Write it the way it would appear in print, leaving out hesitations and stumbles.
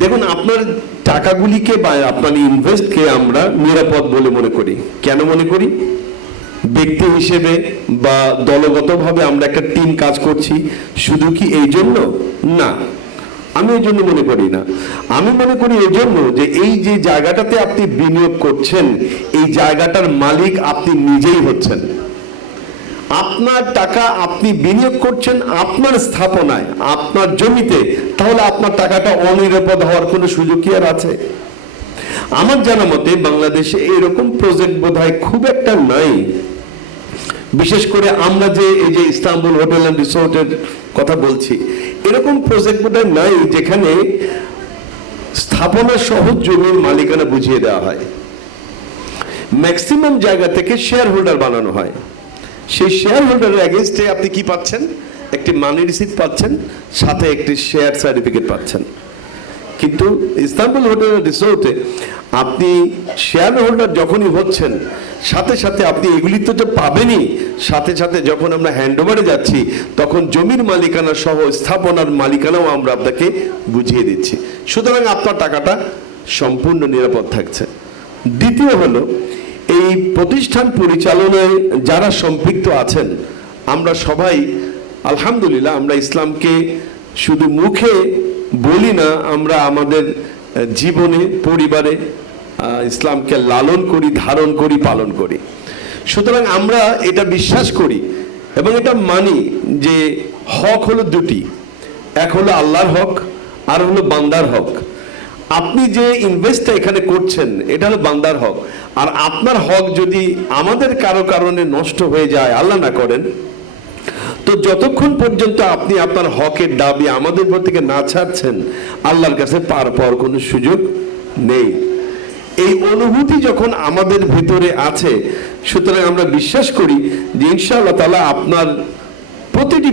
দেখুন, আপনার টাকাগুলিকে বা আপনার ইনভেস্টকে আমরা নিরাপদ বলে মনে করি। কেন মনে করি? ব্যক্তি হিসেবে বা দলগতভাবে আমরা একটা টিম কাজ করছি, শুধু কি এই জন্য? না, আমি এই জন্য মনে করি না। আমি মনে করি এই জন্য যে এই যে জায়গাটাতে আপনি বিনিয়োগ করছেন, এই জায়গাটার মালিক আপনি নিজেই হচ্ছেন। আপনার টাকা আপনি বিনিয়োগ করছেন আপনার স্থাপনায়, আপনার জমিতে, তাহলে আপনার টাকাটা অনিরাপদ হওয়ার কোনো সুযোগ কি আর আছে? আমার জানা মতে বাংলাদেশে এরকম প্রজেক্ট বোধহয় খুব একটা নাই। বিশেষ করে আমরা যে এই যে ইস্তাম্বুল হোটেল অ্যান্ড রিসোর্টের কথা বলছি, এরকম প্রজেক্ট বোধহয় নাই যেখানে স্থাপনা সহ জমির মালিকানা বুঝিয়ে দেওয়া হয়। ম্যাক্সিমাম জায়গা থেকে শেয়ার হোল্ডার বানানো হয়। সেই শেয়ার হোল্ডারের এগেইনস্টে আপনি কি পাচ্ছেন? একটি মানি রিসিপ্ট পাচ্ছেন, সাথে একটি শেয়ার সার্টিফিকেট পাচ্ছেন। কিন্তু ইস্তাম্বুল হোটেল রিসোর্টে আপনি শেয়ার হোল্ডার যখনই হচ্ছেন, সাথে সাথে আপনি এগুলি তো পাবেনই, সাথে সাথে যখন আমরা হ্যান্ডওভারে যাচ্ছি তখন জমির মালিকানা সহ স্থাপনার মালিকানাও আমরা আপনাকে বুঝিয়ে দিচ্ছি। সুতরাং আপনার টাকাটা সম্পূর্ণ নিরাপদ থাকছে। দ্বিতীয় হলো, এই প্রতিষ্ঠান পরিচালনায় যারা সম্পৃক্ত আছেন, আমরা সবাই আলহামদুলিল্লাহ আমরা ইসলামকে শুধু মুখে বলি না, আমরা আমাদের জীবনে পরিবারে ইসলামকে লালন করি, ধারণ করি, পালন করি। সুতরাং আমরা এটা বিশ্বাস করি এবং এটা মানি যে হক হলো দুটি, এক হলো আল্লাহর হক, আর হলো বান্দার হক। আপনি যে ইনভেস্টটা এখানে করছেন এটা হলো বান্দার হক, আর আপনার হক যদি আমাদের কারো কারণে নষ্ট হয়ে যায়, আল্লাহ না করেন, তো যতক্ষণ পর্যন্ত আপনি আপনার হকের দাবি আমাদের উপর থেকে না ছাড়ছেন, আল্লাহর কাছে পার পাওয়ার কোনো সুযোগ নেই। এই অনুভূতি যখন আমাদের ভিতরে আছে, সুতরাং আমরা বিশ্বাস করি যে ইনশাআল্লাহ তাআলা আপনার প্রতিটি